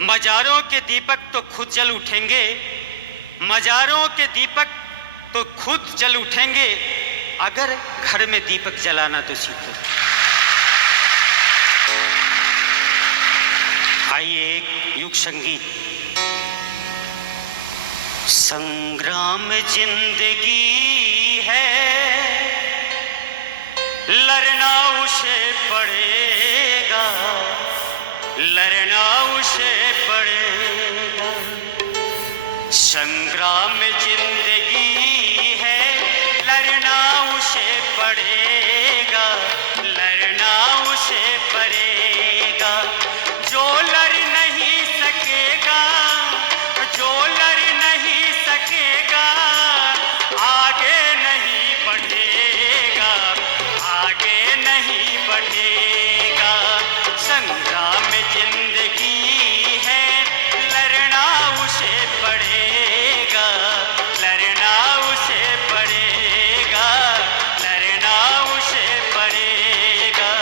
मजारों के दीपक तो खुद जल उठेंगे, मजारों के दीपक तो खुद जल उठेंगे, अगर घर में दीपक जलाना तो सीखो। आइए एक युग संगीत। संग्राम जिंदगी है, लड़ना उसे पड़ेगा, लड़ना उसे पड़ेगा। संग्राम जिंदगी है, लड़ना उसे पड़ेगा, लड़ना उसे पड़ेगा। जो लड़ नहीं सकेगा, जो लड़ नहीं सकेगा, आगे नहीं बढ़ेगा, आगे नहीं बढ़ेगा। संग्राम जिंदगी है, लड़ना उसे पड़ेगा, लड़ना उसे पड़ेगा, लड़ना उसे पड़ेगा।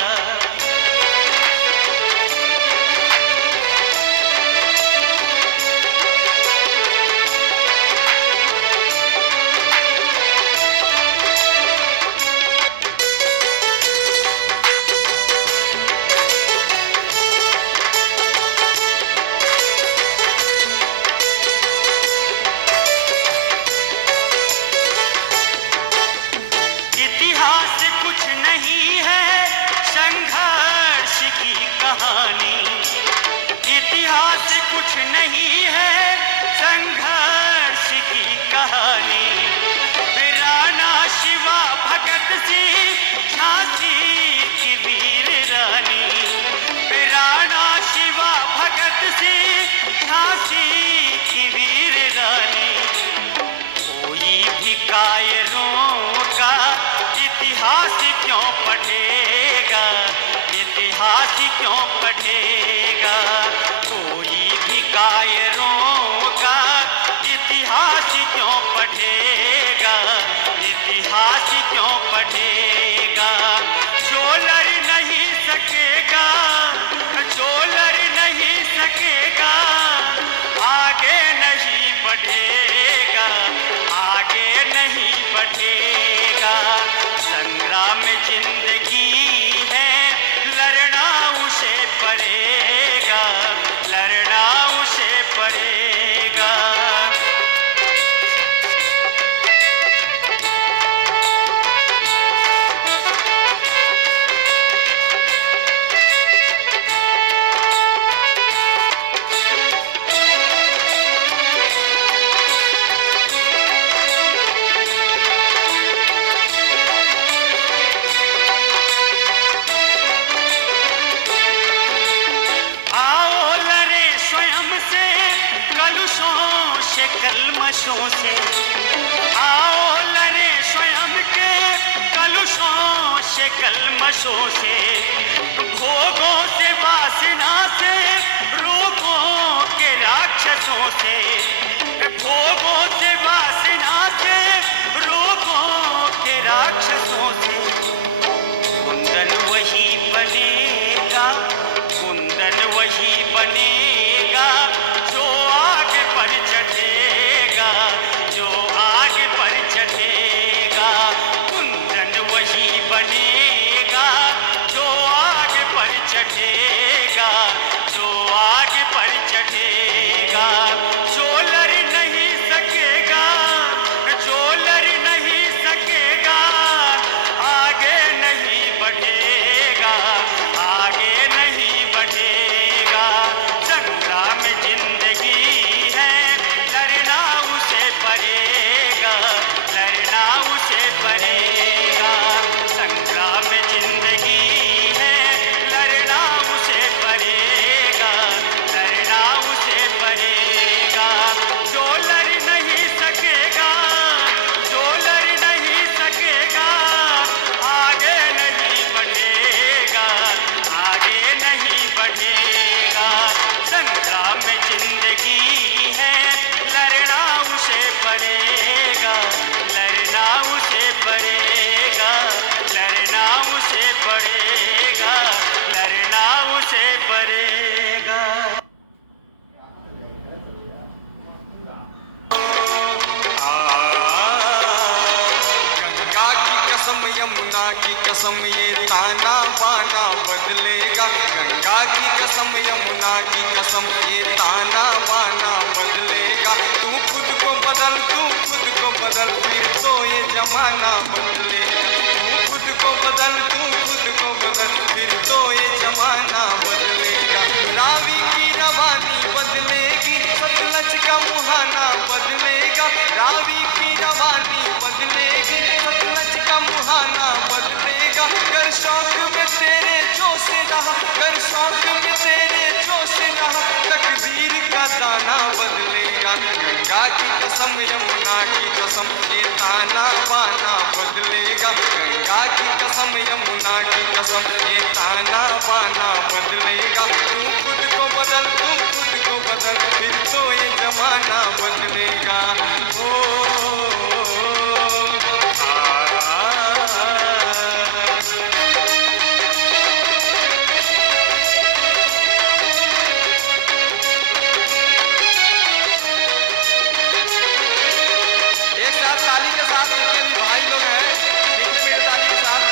इतिहास कुछ नहीं है संघर्ष की कहानी, इतिहास कुछ नहीं है संघर्ष की कहानी। राणा शिवा भगत सिंह झांसी की वीर रानी, राणा शिवा भगत सिंह झांसी की वीर रानी। कोई भी कायरों का इतिहास क्यों पढ़ेगा, इतिहास क्यों पढ़ेगा। कोई भी कायरों का इतिहास क्यों पढ़ेगा, इतिहास क्यों पढ़ेगा। जो लड़ नहीं सकेगा, जो लड़ नहीं सकेगा, आगे नहीं बढ़ेगा, आगे नहीं बढ़ेगा। संग्राम जिंदगी है, लड़ना उसे पड़ेगा, लड़ना उसे पड़ेगा। कलुषों से कलमशों से, आओ लड़े स्वयं के कलुषों से कलमशों से। भोगों से वासना से, रूपों के राक्षसों से, भोगों से वासना से, रूपों के राक्षसों से। कुंदन वही बनेगा, कुंदन वही बनेगा, जो आग पर चढ़ेगा, जो आग पर चढ़ेगा। कुंदन वही बनेगा, जो आग पर चढ़ेगा, जो आग पर चढ़ेगा। जो लड़ नहीं सकेगा, जो लड़ नहीं सकेगा, आगे नहीं बढ़ेगा, आगे नहीं बढ़ेगा। कसम ये ताना बाना बदलेगा, गंगा की कसम यमुना की कसम ये ताना बाना बदलेगा। तू खुद को बदल, तू खुद को बदल, फिर तो ये जमाना बदलेगा। तू खुद को बदल, तू खुद को बदल, फिर तो ये जमाना बदलेगा। रावी की रवानी बदलेगी, सतलज का मुहाना बदलेगा। रावी की रवानी बदलेगी, सतलज का मुहाना बदलेगा। कर शौक में तेरे जोश रहा, कर शौक में तेरे जोश रहा, तकदीर का दाना बदलेगा। गंगा की कसम यमुना की कसम ये ताना बाना बदलेगा। गंगा की कसम यमुना की कसम ये ताना बाना बदलेगा। तू खुद को बदल, तू खुद को बदल, फिर तो ये जमाना बदलेगा। एक साथ ताली के साथ जितने भी भाई लोग हैं, मीठे मीठे ताली के साथ।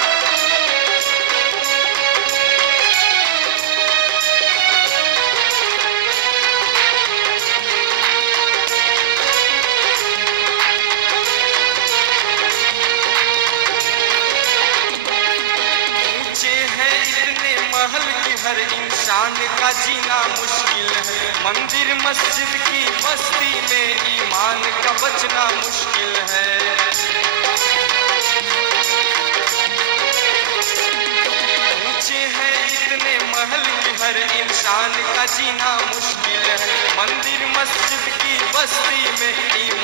ऊंचे हैं इतने महल कि हर इंसान का जीना मुश्किल है। मंदिर मस्जिद की बस्ती में ईमान का बचना मुश्किल है। ऊंचे हैं इतने महल कि हर इंसान का जीना मुश्किल है। मंदिर मस्जिद की बस्ती में ईमान